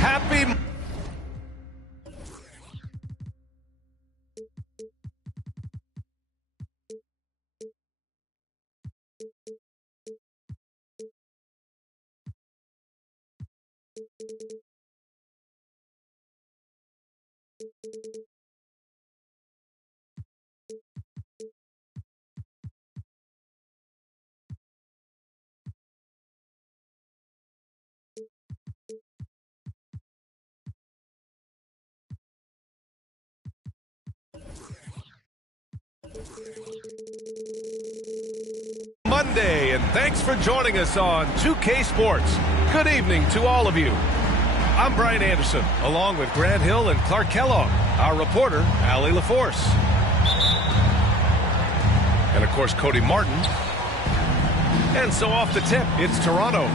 Happy Monday, and thanks for joining us on 2K Sports. Good evening to all of you. I'm Brian Anderson, along with Grant Hill and Clark Kellogg, our reporter, Allie LaForce. And, of course, Cody Martin. And so off the tip, it's Toronto.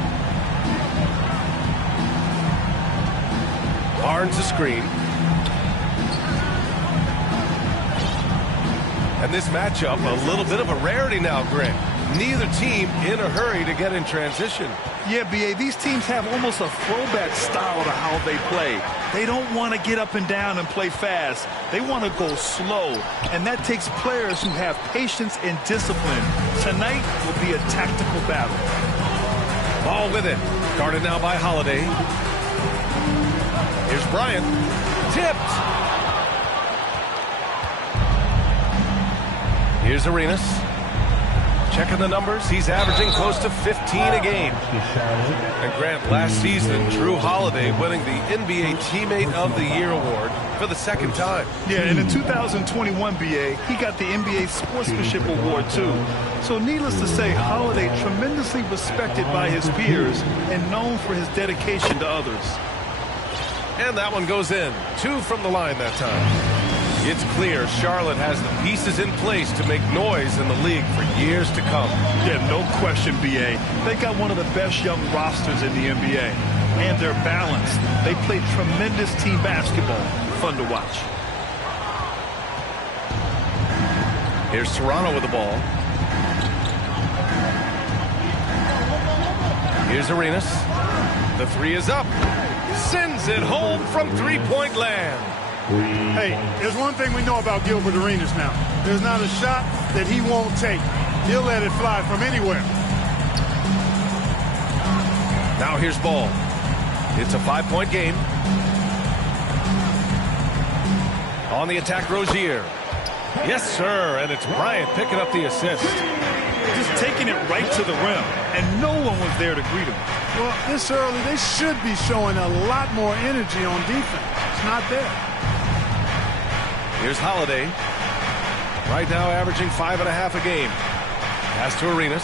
Barnes a screen. And this matchup, a little bit of a rarity now, Grant. Neither team in a hurry to get in transition. Yeah, B.A., these teams have almost a throwback style to how they play. They don't want to get up and down and play fast. They want to go slow, and that takes players who have patience and discipline. Tonight will be a tactical battle. Ball with it. Guarded now by Holiday. Here's Bryant. Tipped. Here's Arenas. Checking the numbers, he's averaging close to 15 a game. And Grant, last season, Drew Holiday winning the NBA Teammate of the Year award for the second time. Yeah, and in 2021, B.A., he got the NBA Sportsmanship Award, too. So needless to say, Holiday tremendously respected by his peers and known for his dedication to others. And that one goes in. 2 from the line that time. It's clear Charlotte has the pieces in place to make noise in the league for years to come. Yeah, no question, B.A. They got one of the best young rosters in the NBA. And they're balanced. They play tremendous team basketball. Fun to watch. Here's Toronto with the ball. Here's Arenas. The 3 is up. Sends it home from three-point land. Hey, there's one thing we know about Gilbert Arenas now. There's not a shot that he won't take. He'll let it fly from anywhere. Now here's Ball. It's a 5-point game. On the attack, Rozier. Yes, sir, and it's Bryant picking up the assist. Just taking it right to the rim, and no one was there to greet him. Well, this early, they should be showing a lot more energy on defense. It's not there. Here's Holiday. Right now averaging 5.5 a game. Pass to Arenas.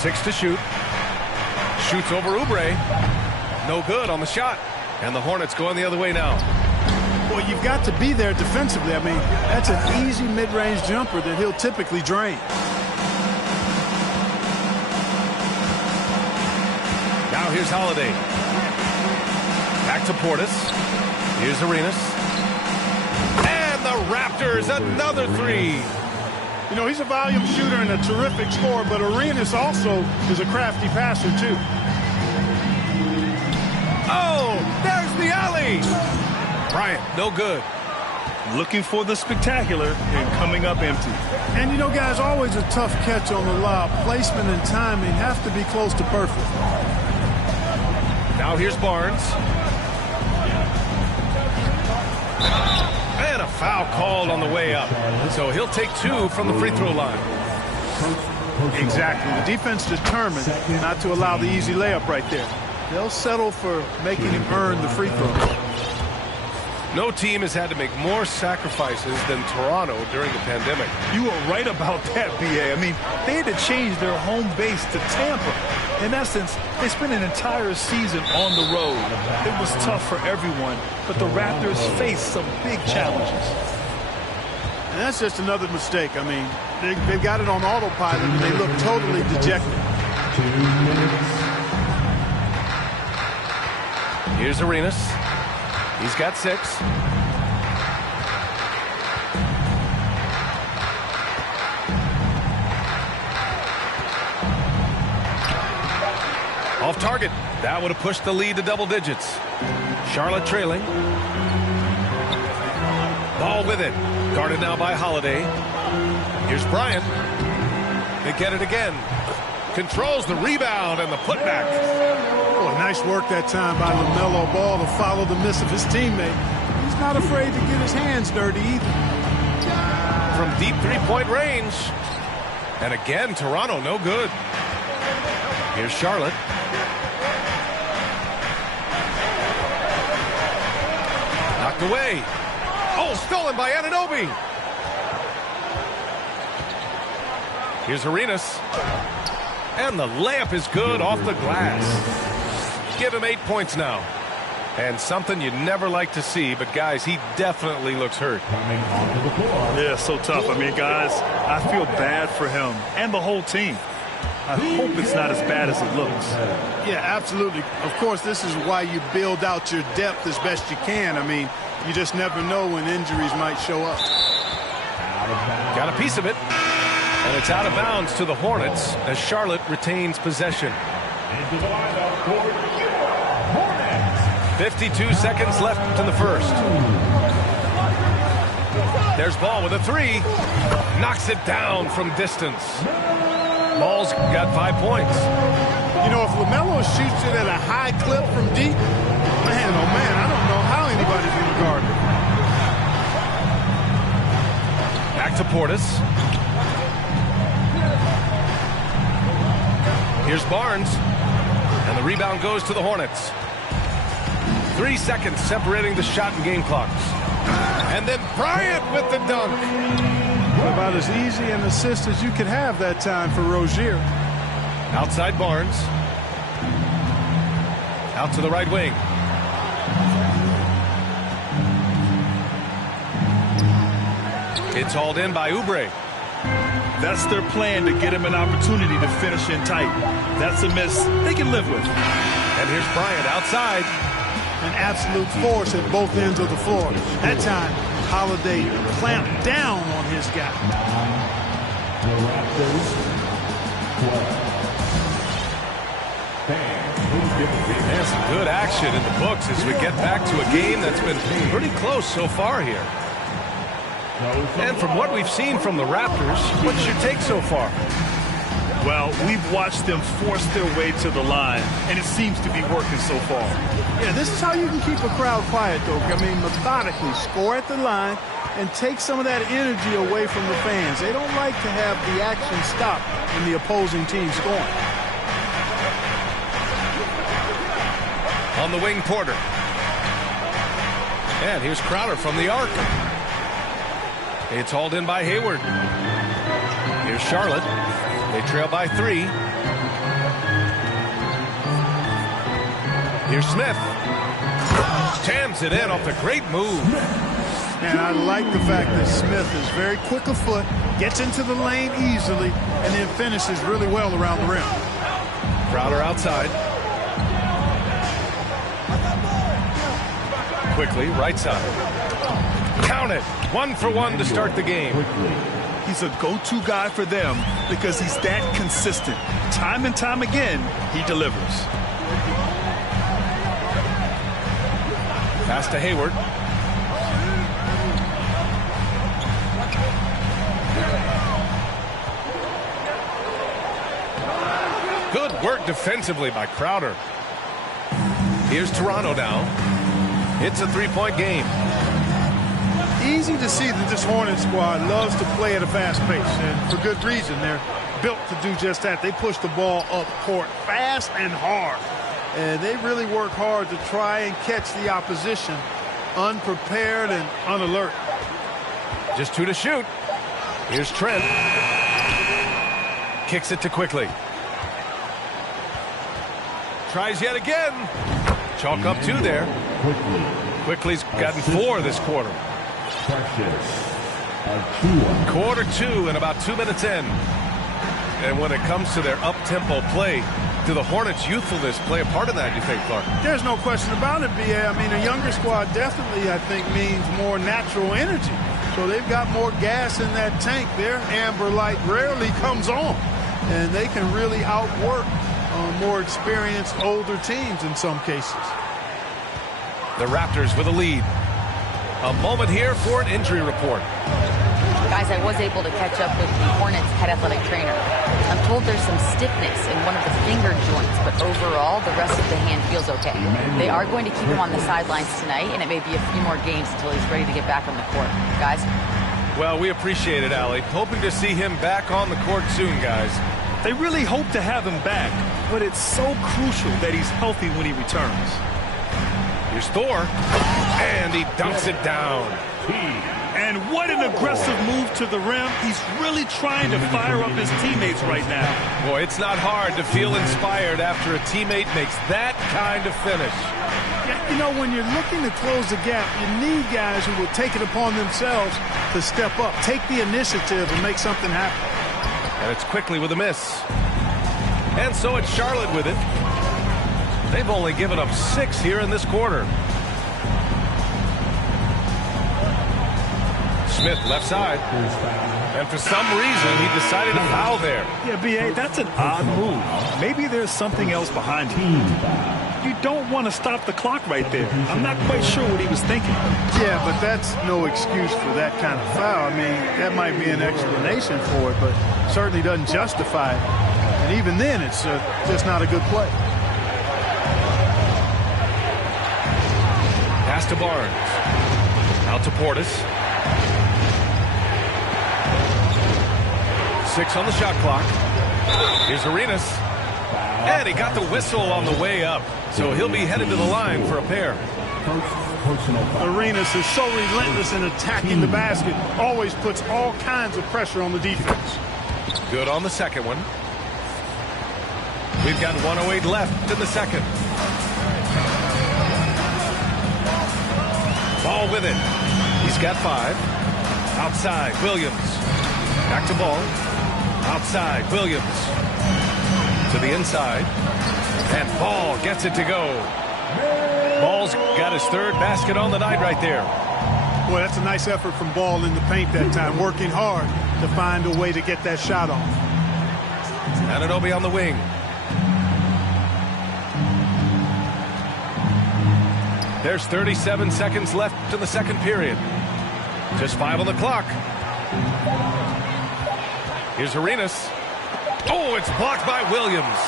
6 to shoot. Shoots over Oubre. No good on the shot. And the Hornets going the other way now. Well, you've got to be there defensively. I mean, that's an easy mid-range jumper that he'll typically drain. Now here's Holiday. Back to Portis. Here's Arenas. The Raptors, another 3. You know, he's a volume shooter and a terrific scorer, but Arenas also is a crafty passer, too. Oh, there's the alley. Bryant, no good. Looking for the spectacular and coming up empty. And, you know, guys, always a tough catch on the lob. Placement and timing have to be close to perfect. Now here's Barnes. And a foul called on the way up. So he'll take 2 from the free throw line. Exactly. The defense determined not to allow the easy layup right there. They'll settle for making him earn the free throw. No team has had to make more sacrifices than Toronto during the pandemic. You are right about that, B.A. I mean, they had to change their home base to Tampa. In essence, they spent an entire season on the road. It was tough for everyone, but the Raptors faced some big challenges. And that's just another mistake. I mean, they've got it on autopilot, and they look totally dejected. Here's Arenas. He's got 6. Off target. That would have pushed the lead to double digits. Charlotte trailing. Ball with it. Guarded now by Holiday. Here's Bryant. They get it again. Controls the rebound and the putback. Oh, nice work that time by LaMelo Ball to follow the miss of his teammate. He's not afraid to get his hands dirty either. From deep three-point range. And again, Toronto no good. Here's Charlotte. Knocked away. Oh, stolen by Anunoby. Here's Arenas. And the layup is good off the glass. Give him 8 points now. And something you never like to see, but guys, he definitely looks hurt. Yeah, so tough. I mean, guys, I feel bad for him and the whole team. I hope it's not as bad as it looks. Yeah, absolutely. Of course, this is why you build out your depth as best you can. I mean, you just never know when injuries might show up. Got a piece of it. And it's out of bounds to the Hornets as Charlotte retains possession. 52 seconds left in the first. There's Ball with a three. Knocks it down from distance. Ball's got 5 points. You know, if LaMelo shoots it at a high clip from deep, man, oh man, I don't know how anybody's going to guard it. Back to Portis. Here's Barnes. And the rebound goes to the Hornets. 3 seconds separating the shot and game clocks. And then Bryant with the dunk. About as easy an assist as you could have that time for Rozier. Outside Barnes. Out to the right wing. It's hauled in by Oubre. That's their plan, to get him an opportunity to finish in tight. That's a miss they can live with. And here's Bryant outside. An absolute force at both ends of the floor. That time, Holiday clamped down on his guy. There's some good action in the books as we get back to a game that's been pretty close so far here. And from what we've seen from the Raptors, what's your take so far? Well, we've watched them force their way to the line, and it seems to be working so far. Yeah, this is how you can keep a crowd quiet, though. I mean, methodically score at the line and take some of that energy away from the fans. They don't like to have the action stop when the opposing team scoring. On the wing, Porter. And here's Crowder from the arc. It's hauled in by Hayward. Here's Charlotte. They trail by 3. Here's Smith. Jams it in off the great move. And I like the fact that Smith is very quick of foot, gets into the lane easily, and then finishes really well around the rim. Crowder outside. Quickly, right side. Count it. 1 for 1 to start the game. He's a go-to guy for them because he's that consistent. Time and time again, he delivers. Pass to Hayward. Good work defensively by Crowder. Here's Toronto now. It's a 3-point game. Easy to see that this Hornets squad loves to play at a fast pace, and for good reason. They're built to do just that. They push the ball up court fast and hard, and they really work hard to try and catch the opposition unprepared and unalert. Just 2 to shoot. Here's Trent. Kicks it to Quickly. Tries yet again. Chalk up 2 there. Quickly's gotten 4 this quarter. Quarter 2 and about 2 minutes in. And when it comes to their up-tempo play, do the Hornets' youthfulness play a part in that, you think, Clark? There's no question about it, B.A. I mean, a younger squad definitely, I think, means more natural energy. So they've got more gas in that tank. Their amber light rarely comes on. And they can really outwork more experienced, older teams in some cases. The Raptors with a lead. A moment here for an injury report. Guys, I was able to catch up with the Hornets head athletic trainer. I'm told there's some stiffness in one of the finger joints, but overall, the rest of the hand feels okay. They are going to keep him on the sidelines tonight, and it may be a few more games until he's ready to get back on the court. Guys? Well, we appreciate it, Allie. Hoping to see him back on the court soon, guys. They really hope to have him back, but it's so crucial that he's healthy when he returns. Here's Thor, and he dunks it down. And what an aggressive move to the rim. He's really trying to fire up his teammates right now. Boy, it's not hard to feel inspired after a teammate makes that kind of finish. Yeah, you know, when you're looking to close the gap, you need guys who will take it upon themselves to step up, take the initiative, and make something happen. And it's quickly with a miss. And so it's Charlotte with it. They've only given up 6 here in this quarter. Smith left side. And for some reason, he decided to foul there. Yeah, B.A., that's an odd move. Maybe there's something else behind it. You don't want to stop the clock right there. I'm not quite sure what he was thinking. Yeah, but that's no excuse for that kind of foul. I mean, that might be an explanation for it, but certainly doesn't justify it. And even then, it's just not a good play. Pass to Barnes. Out to Portis. 6 on the shot clock. Here's Arenas. And he got the whistle on the way up. So he'll be headed to the line for a pair. Arenas is so relentless in attacking the basket. Always puts all kinds of pressure on the defense. Good on the second one. We've got 1:08 left in the second. Ball with it. He's got 5. Outside, Williams. Back to Ball. Outside, Williams. To the inside. And Ball gets it to go. Ball's got his 3rd basket on the night right there. Boy, that's a nice effort from Ball in the paint that time. Working hard to find a way to get that shot off. Anunoby on the wing. There's 37 seconds left in the second period. Just 5 on the clock. Here's Arenas. Oh, it's blocked by Williams.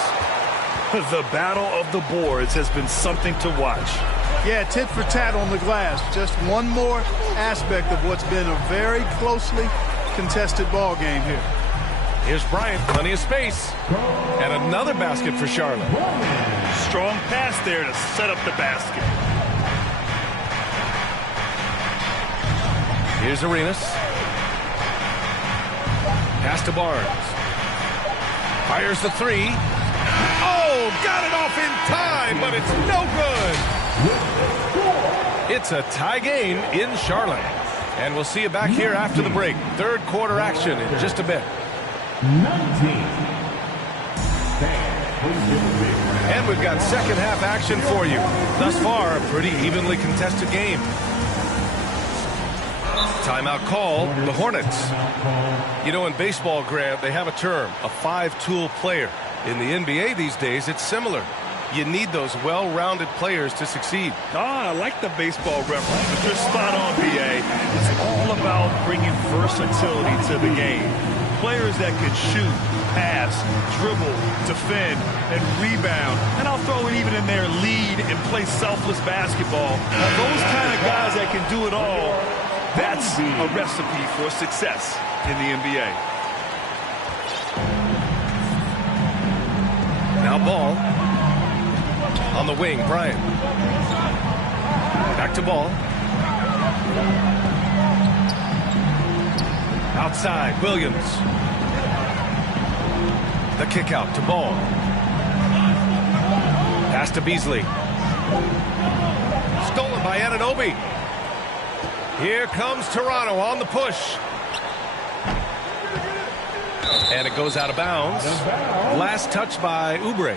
The battle of the boards has been something to watch. Yeah, tit for tat on the glass. Just one more aspect of what's been a very closely contested ball game here. Here's Bryant, plenty of space. And another basket for Charlotte. Strong pass there to set up the basket. Here's Arenas. Pass to Barnes. Fires the 3. Oh, got it off in time, but it's no good. It's a tie game in Charlotte. And we'll see you back here after the break. 3rd quarter action in just a bit. 19. And we've got second half action for you. Thus far, a pretty evenly contested game. Timeout call, the Hornets. You know, in baseball, Grant, they have a term, a 5-tool player. In the NBA these days, it's similar. You need those well-rounded players to succeed. I like the baseball reference, but you're spot on, B.A. It's all about bringing versatility to the game. Players that can shoot, pass, dribble, defend, and rebound. And I'll throw it even in there, lead and play selfless basketball. Now, those kind of guys that can do it all, that's a recipe for success in the NBA. Now Ball. On the wing, Bryant. Back to Ball. Outside, Williams. The kick out to Ball. Pass to Beasley. Stolen by Anunoby. Here comes Toronto on the push. And it goes out of bounds. Last touch by Oubre.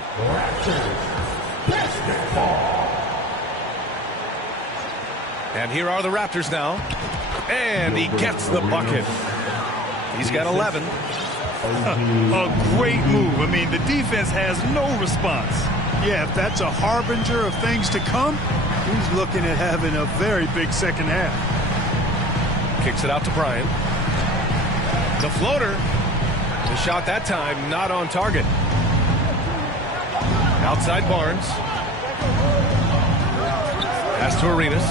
And here are the Raptors now. And he gets the bucket. He's got 11. A great move. I mean, the defense has no response. Yeah, if that's a harbinger of things to come, he's looking at having a very big second half. Kicks it out to Bryant. The floater. The shot that time not on target. Outside Barnes. Pass to Arenas.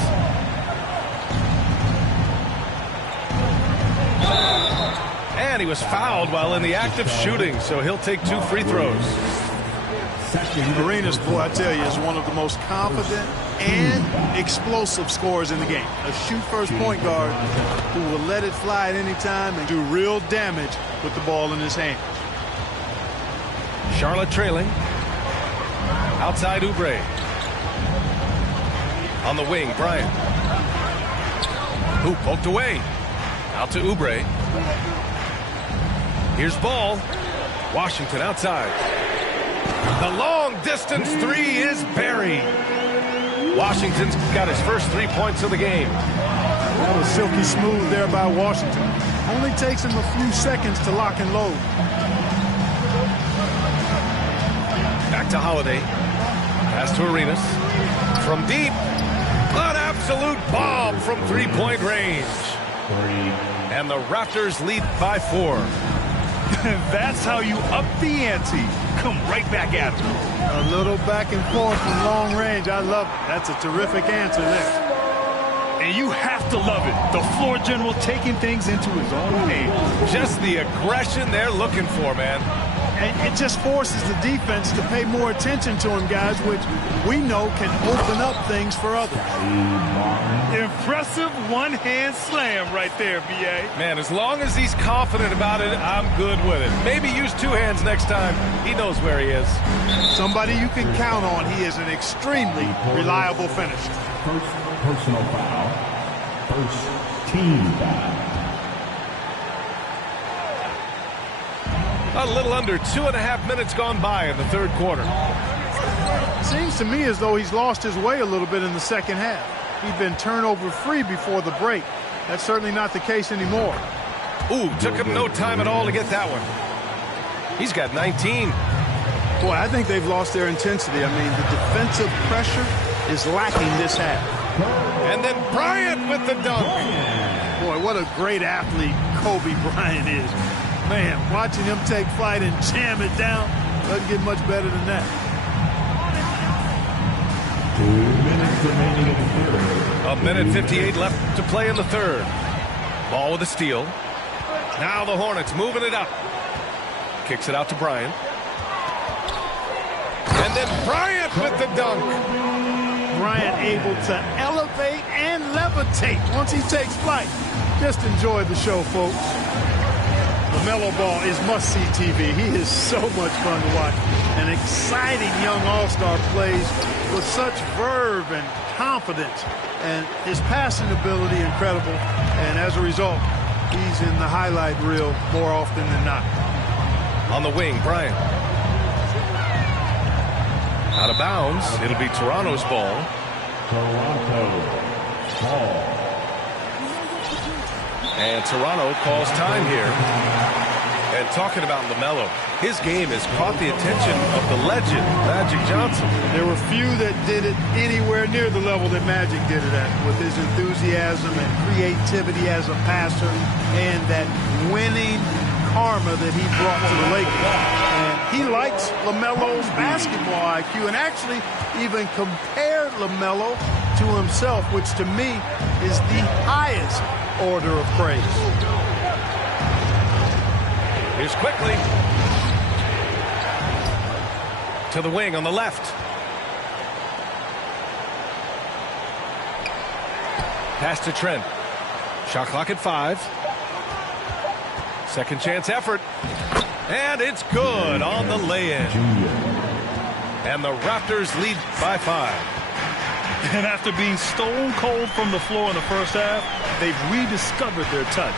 And he was fouled while in the act of shooting, so he'll take 2 free throws. Arenas, boy, I tell you, is one of the most confident and explosive scorers in the game. A shoot-first point guard who will let it fly at any time and do real damage with the ball in his hand. Charlotte trailing. Outside Oubre. On the wing, Bryant. Who poked away. Out to Oubre. Here's Ball. Washington outside. The long distance 3 is buried. Washington's got his first 3 points of the game. That was silky smooth there by Washington. Only takes him a few seconds to lock and load. Back to Holiday. Pass to Arenas. From deep. An absolute bomb from 3-point range. And the Raptors lead by 4. That's how you up the ante. Come right back at him. A little back and forth from long range. I love it. That's a terrific answer there. And you have to love it. The floor general taking things into his own hands. Just the aggression they're looking for, man. And it just forces the defense to pay more attention to him, guys, which we know can open up things for others. Impressive one-hand slam right there, B.A. Man, as long as he's confident about it, I'm good with it. Maybe use 2 hands next time. He knows where he is. Somebody you can count on. He is an extremely reliable finisher. First personal foul. First team foul. A little under 2.5 minutes gone by in the 3rd quarter. Seems to me as though he's lost his way a little bit in the second half. He'd been turnover-free before the break. That's certainly not the case anymore. Ooh, took him no time at all to get that one. He's got 19. Boy, I think they've lost their intensity. I mean, the defensive pressure is lacking this half. And then Bryant with the dunk. Boy, what a great athlete Kobe Bryant is. Man, watching him take flight and jam it down doesn't get much better than that. 2 minutes remaining in the 3rd. A minute 58 left to play in the 3rd. Ball with a steal. Now the Hornets moving it up. Kicks it out to Bryant. And then Bryant with the dunk. Bryant able to elevate and levitate once he takes flight. Just enjoy the show, folks. LaMelo Ball is must-see TV. He is so much fun to watch. An exciting young all-star plays with such verve and confidence. And his passing ability incredible. And as a result, he's in the highlight reel more often than not. On the wing, Bryant. Out of bounds. It'll be Toronto's ball. Toronto ball. And Toronto calls time here. And talking about LaMelo, his game has caught the attention of the legend, Magic Johnson. There were few that did it anywhere near the level that Magic did it at, with his enthusiasm and creativity as a passer and that winning karma that he brought to the Lakers. And he likes LaMelo's basketball IQ and actually even compared LaMelo to himself, which to me is the highest order of praise. Here's quickly. To the wing on the left. Pass to Trent. Shot clock at 5. Second chance effort. And it's good on the lay-in. And the Raptors lead by 5. And after being stone cold from the floor in the first half, they've rediscovered their touch.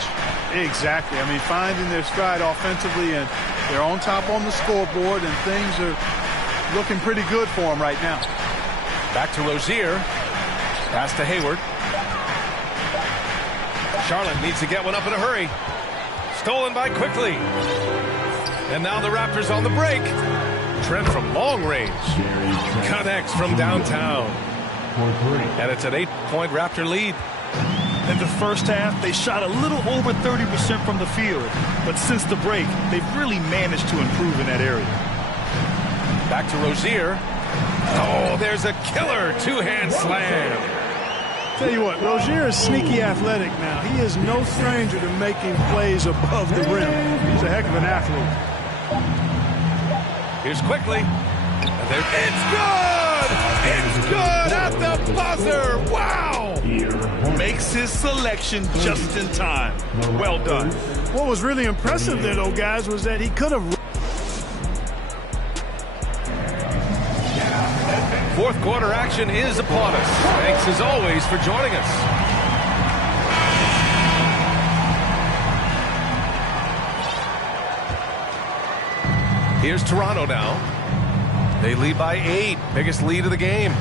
Exactly. I mean, finding their stride offensively, and they're on top on the scoreboard, and things are looking pretty good for them right now. Back to Rozier. Pass to Hayward. Charlotte needs to get one up in a hurry. Stolen by Quickly. And now the Raptors on the break. Trent from long range connects from downtown. And it's an 8-point Raptor lead. In the first half, they shot a little over 30% from the field. But since the break, they've really managed to improve in that area. Back to Rozier. Oh, there's a killer two-hand slam. Tell you what, Rozier is sneaky athletic now. He is no stranger to making plays above the rim. He's a heck of an athlete. Here's quickly. And there, it's good! It's good at the buzzer! Wow! Makes his selection just in time. Well done. What was really impressive there, though, guys, was that he could have... Fourth quarter action is upon us. Thanks as always for joining us. Here's Toronto now. They lead by 8. Biggest lead of the game.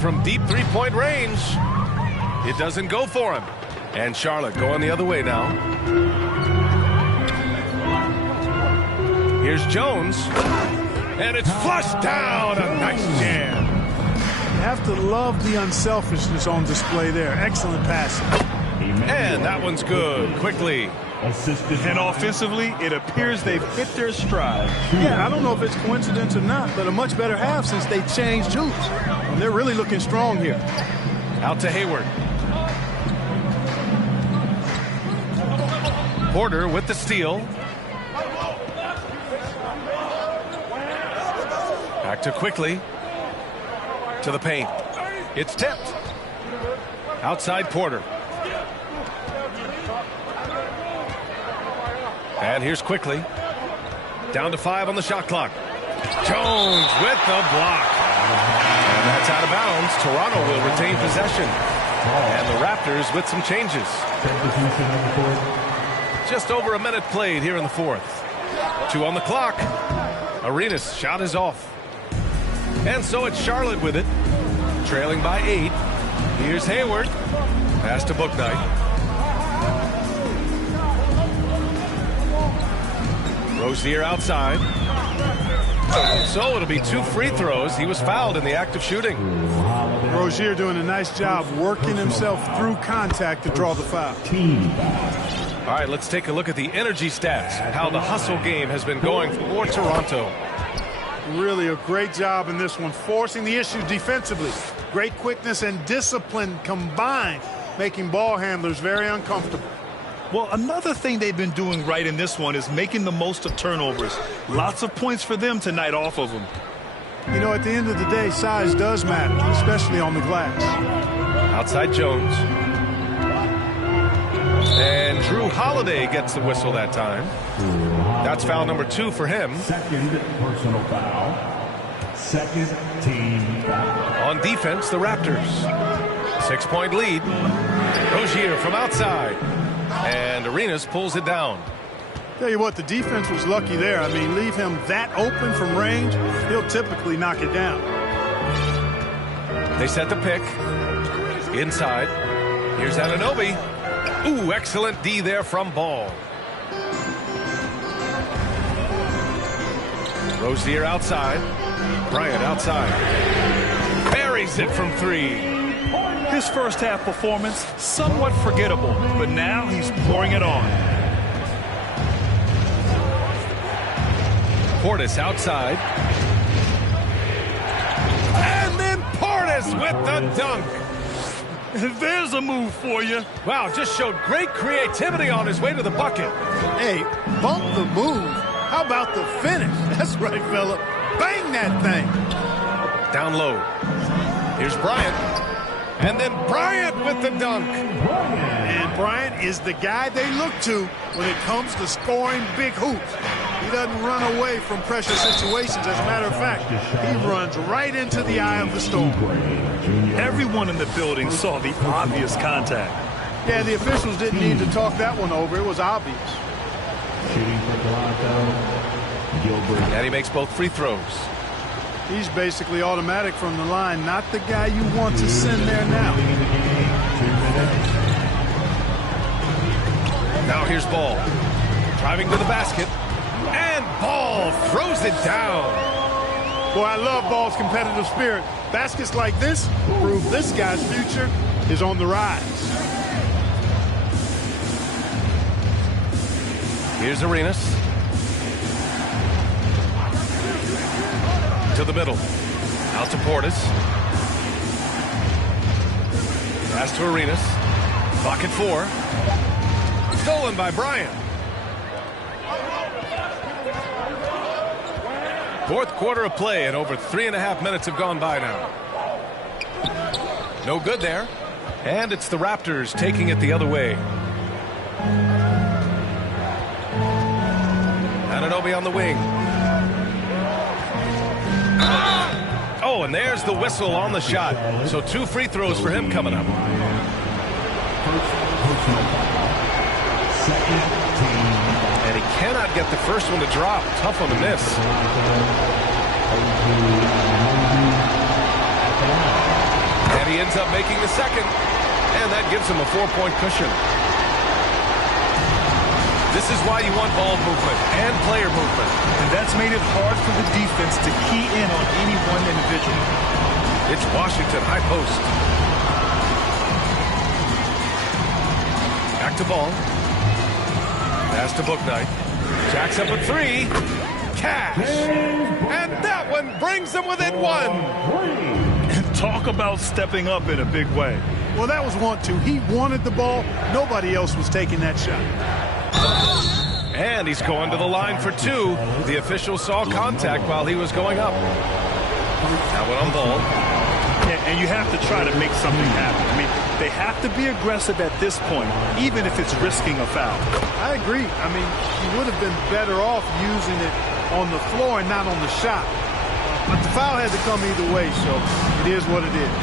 From deep three-point range, it doesn't go for him. And Charlotte going the other way now. Here's Jones. And it's flushed down. A nice jam. You have to love the unselfishness on display there. Excellent passing. And that one's good. Quickly. And offensively, it appears they've hit their stride. Yeah, I don't know if it's coincidence or not, but a much better half since they changed hoops. And they're really looking strong here. Out to Hayward. Porter with the steal. Back to quickly. To the paint. It's tipped. Outside Porter. And here's quickly. Down to 5 on the shot clock. Jones with the block. And that's out of bounds. Toronto will retain possession. And the Raptors with some changes. Just over a minute played here in the fourth. 2 on the clock. Arenas' shot is off. And so it's Charlotte with it. Trailing by 8. Here's Hayward. Pass to Bouknight. Rozier outside. So it'll be 2 free throws. He was fouled in the act of shooting. Rozier doing a nice job working himself through contact to draw the foul. All right, let's take a look at the energy stats. How the hustle game has been going for Toronto. Really a great job in this one, forcing the issue defensively. Great quickness and discipline combined, making ball handlers very uncomfortable. Well, another thing they've been doing right in this one is making the most of turnovers. Lots of points for them tonight off of them. You know, at the end of the day, size does matter, especially on the glass. Outside Jones. And Drew Holiday gets the whistle that time. That's foul number 2 for him. Second personal foul. Second team foul. On defense, the Raptors. 6-point lead. Rozier from outside. And Arenas pulls it down. Tell you what, the defense was lucky there. I mean, leave him that open from range, he'll typically knock it down. They set the pick. Inside. Here's Anunoby. Ooh, excellent D there from Ball. Rozier outside. Bryant outside. Buries it from 3. His first half performance, somewhat forgettable, but now he's pouring it on. Portis outside. And then Portis with the dunk. There's a move for you. Wow, just showed great creativity on his way to the bucket. Hey, bump the move. How about the finish? That's right, fella. Bang that thing. Down low. Here's Bryant. And then Bryant with the dunk. And Bryant is the guy they look to when it comes to scoring big hoops. He doesn't run away from pressure situations. As a matter of fact, he runs right into the eye of the storm. Everyone in the building saw the obvious contact. Yeah, the officials didn't need to talk that one over. It was obvious. Shooting for Toronto, Gilbert. And he makes both free throws. He's basically automatic from the line, not the guy you want to send there now. Here's Ball. Driving to the basket. And Ball throws it down. Boy, I love Ball's competitive spirit. Baskets like this prove this guy's future is on the rise. Here's Arenas. To the middle. Out to Portis. Pass to Arenas. Clock at 4. Stolen by Bryant. Fourth quarter of play, and over 3.5 minutes have gone by now. No good there. And it's the Raptors taking it the other way. Anunoby on the wing. Oh, and there's the whistle on the shot. So 2 free throws for him coming up. And he cannot get the first one to drop. Tough one to miss. And he ends up making the second. And that gives him a 4-point cushion. This is why you want ball movement and player movement. And that's made it hard for the defense to key in on any one individual. It's Washington high post. Back to Ball. Pass to Bouknight. Jacks up a 3. Cash. And that one brings them within 1. Talk about stepping up in a big way. Well, that was 1-2. He wanted the ball. Nobody else was taking that shot. And he's going to the line for 2. The official saw contact while he was going up. Now went on Ball. And you have to try to make something happen. I mean, they have to be aggressive at this point, even if it's risking a foul. I agree. I mean, he would have been better off using it on the floor and not on the shot. But the foul had to come either way, so it is what it is.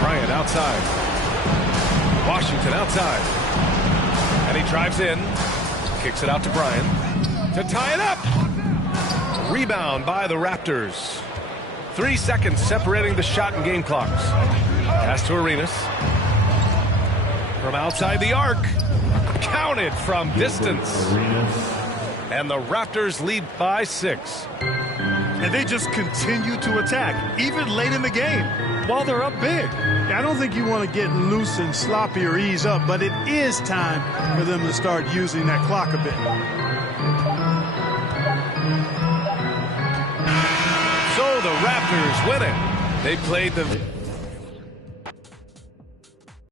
Bryant outside. Washington outside. And he drives in. Kicks it out to Bryant to tie it up. Rebound by the Raptors. 3 seconds separating the shot and game clocks. Pass to Arenas. From outside the arc. Counted from distance. And the Raptors lead by 6. And they just continue to attack, even late in the game, while they're up big. I don't think you want to get loose and sloppy or ease up, but it is time for them to start using that clock a bit. So the Raptors win it. They played the